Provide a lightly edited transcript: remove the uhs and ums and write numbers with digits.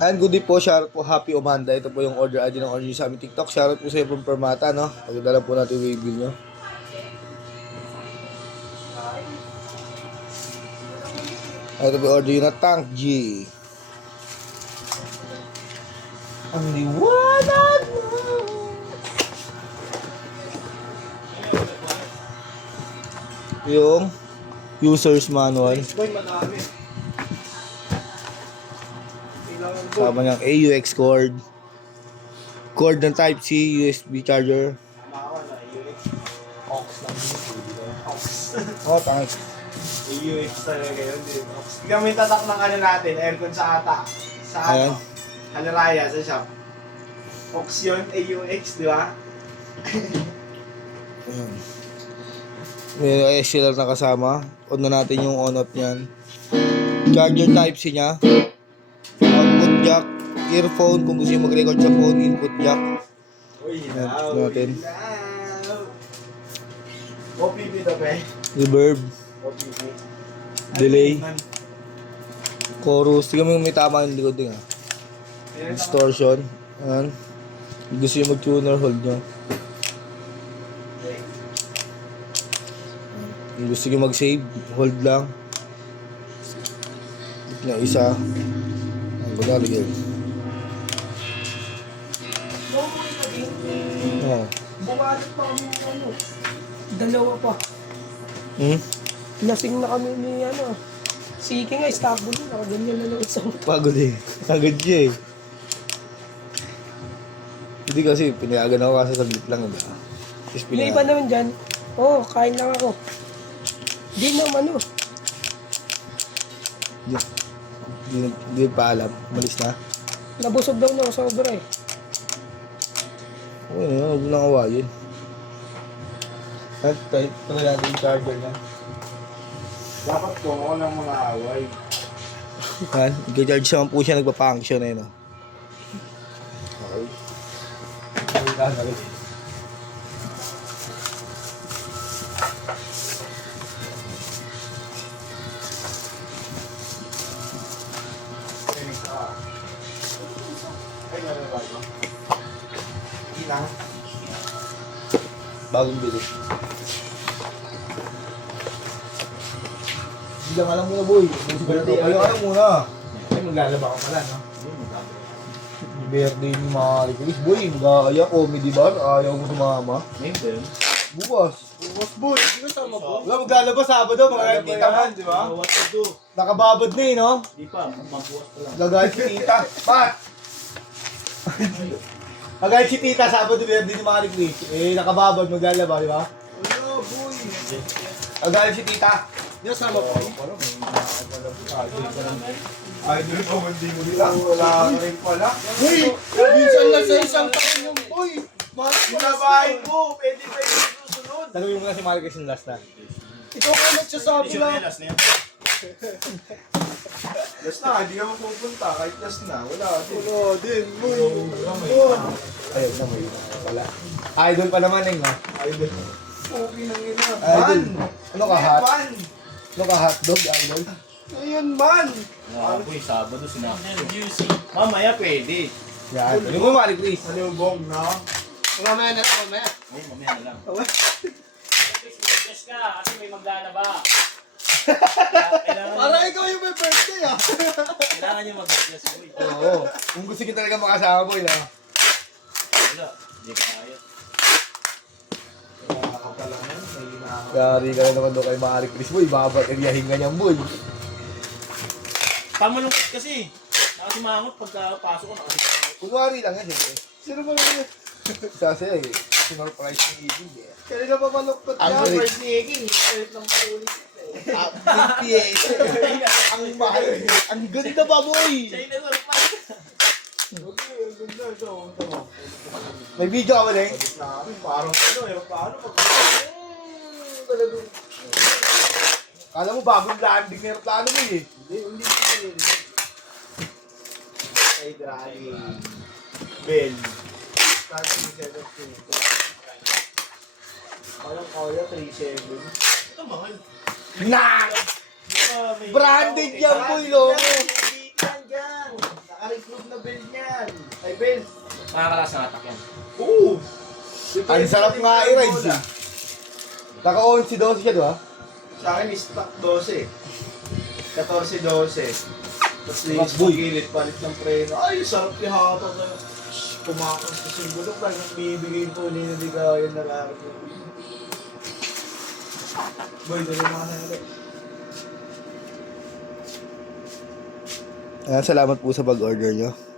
And good day po, shoutout po, Happy Umanda. Ito po yung order ID ng order nyo sa aming TikTok. Shoutout po sa iyo from Permata, no? Pagdala po natin yung wave bill nyo. Ito po yung order yun na Tank G. Ang liwanag mo. Yung user's manual. Sama niyang AUX cord. Cord ng Type-C, USB charger. Ox lang. Ox. Oh, thanks. AUX talaga yun, di ba? Bigyan mo yung tatak ng ano natin, aircon sa ata. Sa Ayan. ano? Halaraya sa shop. Ox yun, AUX, di ba? Ayan. May SLR na kasama. On na natin yung on-off niyan. Charger Type-C niya. Output jack. Earphone kung gusto nyo mag-record sa phone. Input jack. Uy, Ayan, natin. OPP to, pre. Reverb. OPP. Delay. Chorus. Tingnan mo yung may tama yung likod din, ha. Distortion. Ayan. Kung gusto nyo mag-tuner, hold nyo. Kung gusto nyo mag-save, hold lang. Click na isa. Ang bagalagay. Oo. Bumalat pa kami ng ano. Dalawa pa. Lasing na kami ni ano. Sige nga, stable na. Nakaganyan na lang isang. Pagod eh. Pagod siya eh. Hindi kasi, pinayagan ako kasi saglit lang. Diba? Tapos Yung iba naman dyan, kain lang ako. Di naman ano. Hindi pa alam. Malis na. Nabusog daw na ako sobra eh. Okay na, huwag lang awayin. At kahit pala natin yung charger niya. Dapat ko ako ng mga away. Han, nag-charge naman po siya, nagpa-function eh, no? Okay. Okay ka, okay. Ay, meron ba ito? Hindi lang. Bagong bili. Hindi lang alam muna, boy. Kayo alam muna. Ay, maglalaba ko pala, no? Birthday ni Marie Chris. Boy, mag-aaya comedy ba? Ayaw mo sumama. Maybe. Bukas. Bukas, boy. Hindi ka sama ko. Wala, maglalabas Sabado, mga tita mo. di ba? What to do? Nakababad na eh, no? Di pa, magbukas pa lang. Lagay si tita. Pat! Lagay si tita, Sabado, birthday ni Marie Chris. Eh, nakababad, maglalaba, di ba? Ano, boy? Lagay si tita. Hindi sama ko. Idol ko, hindi mo nila. Wala ka rin pala. Uy! Minsan lang sa isang taon yung, uy! Sinabahin mo, pwede pa yung susunod. Tanungin mo nga si Marie Chris yung last na. Ikaw ka nagsasabi lang. Last na, hindi ka mapupunta. Kahit last na, wala din. Wala din, boy. Ayun na, may wala. Idol pa naman eh, no? Idol. Okay nang ina. Idol. Ano ka, hot? Man! Ano ka, hotdog, idol? Ayun, man! Ako po yung Sabado sinakit. Mamaya pwede. Yan. Tanungin mo, Marie Chris. Ano yung bong, no? Mamaya na ito, mamaya. Ay, mamaya na lang. Yes ka, kasi may maglalaba. Para ikaw yung may birthday ah. Kailangan nyo mag-adjust. Uy, Oo. Kung gusto kita talaga makasama, boy, no? wala. Hindi ka kaya. Wala ka pala nun. May hinahanap. Yari ka na naman doon kay Marie Chris, boy. Babag-eriyahin ka niyan, boy. Pamalungkot kasi. Nakasimangot pagkapasok ko nakasimangot. Kunwari lang yan, siyempre. Sino ba yun? Kasi eh, sinurprise ni Ibig eh. Kanina pa maluktot Ang niya. galing. First ni Eggy. Hirap ng paulit. Big PS. Ang mahal. Ang ganda pa, boy. Siya yung nagwarpa. Okay, ang ganda ito. Ito. May video ka ba, Deng? Namin, parang ano, paano pag... Talagang... Kala mo bagong landing na aeroplano mo eh. Hindi ko ay drawing. Ben. Starting 17. Parang kaya 3.7. Ito mahal. Na! Branded yan, boy, logo. Yan, dyan. Naka-recruit na Phil. Makakalas ng atak yan. Oo! Ang sarap nga i-ride siya. Naka-on si 12 siya, di ba? Sa akin, stock 12. 14-12. Tapos linis Boy. ng gilid, palit ng preno. Ay, sarap yung hatak na. Pumakas sa simbolo. Parang bibigay ko ni Naligayan na lang. Boy, dali mga nalit. Salamat po sa pag-order nyo.